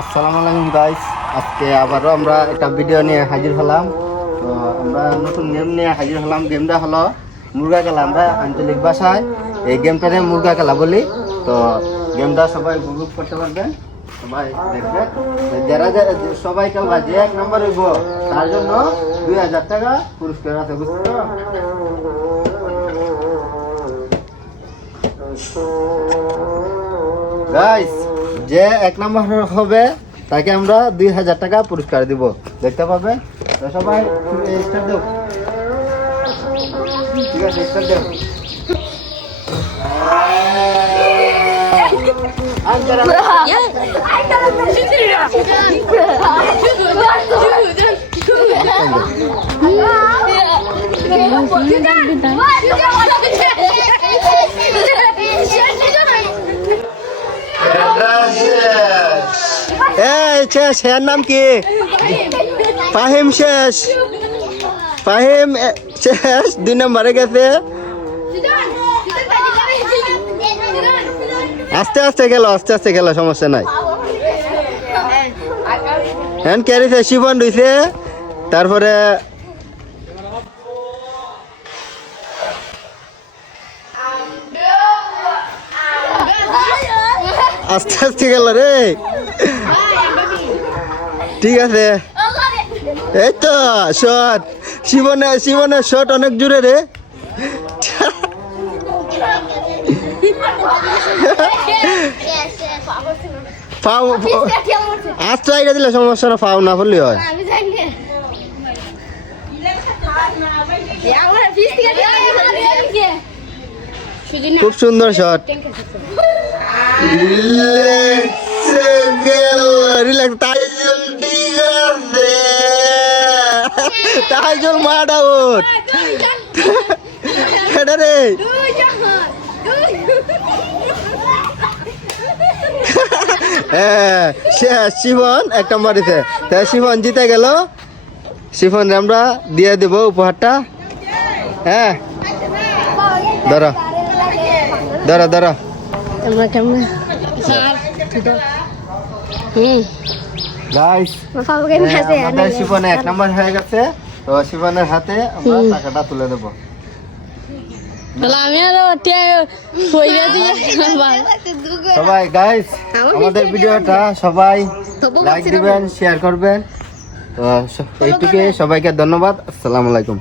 আসসালামু আলাইকুম গাইস, আজকে আবারও আমরা একটা ভিডিও নিয়ে হাজির হলাম। তো আমরা নতুন গেম নিয়ে হাজির হলাম। গেমটা হলো মুরগা খেলা। আমরা আঞ্চলিক ভাষায় এই গেমটাকে মুরগা খেলা বলি। তো গেমটা সবাই উপভোগ করতে পারবেন, সবাই দেখবে। যারা সবাই খেলবা, যে এক নম্বর হইব তার জন্য 2000 টাকা পুরস্কার আছে, বুঝছো? গাইস, যে এক নম্বর হবে তাকে আমরা 2000 টাকা পুরস্কার দিব, দেখতে পাবে। তো সবাই স্টার্ট দাও। ঠিক আছে, স্টার্ট দাও। শেষ, এর নাম কি? ফাহিম শেষ, ফাহিম শেষ, 2 নম্বরে গেছে। আস্তে আস্তে গেল, আস্তে আস্তে গেল, সমস্যা নাই। হ্যাঁ, ক্যারিছে শিবন রইছে, তারপরে আস্তে আস্তে গেল রে। ঠিক আছে, এই তো শট। শিবনের শট অনেক জোরে রে। ফাউ আস্তে আইডা দিলে সমস্যা না, ফাউ না বললে হয়। খুব সুন্দর শট। তাইজুল মাঠ আউট। রে শিবন 1 নম্বর দিতে, তাই শিবন জিতে গেল। শিবন আমরা দিয়ে দেব উপহারটা। হ্যাঁ, ধরো ধরো ধরো। গাইস, আমাদের শিবনে 1 নম্বর হয়ে গেছে। তো শিবনের হাতে আমরা টাকাটা তুলে দেবো। সবাই গাইস, আমাদের ভিডিওটা সবাই লাইক দিবেন, শেয়ার করবেন। তো এইটুকু, সবাইকে ধন্যবাদ। আসসালামু আলাইকুম।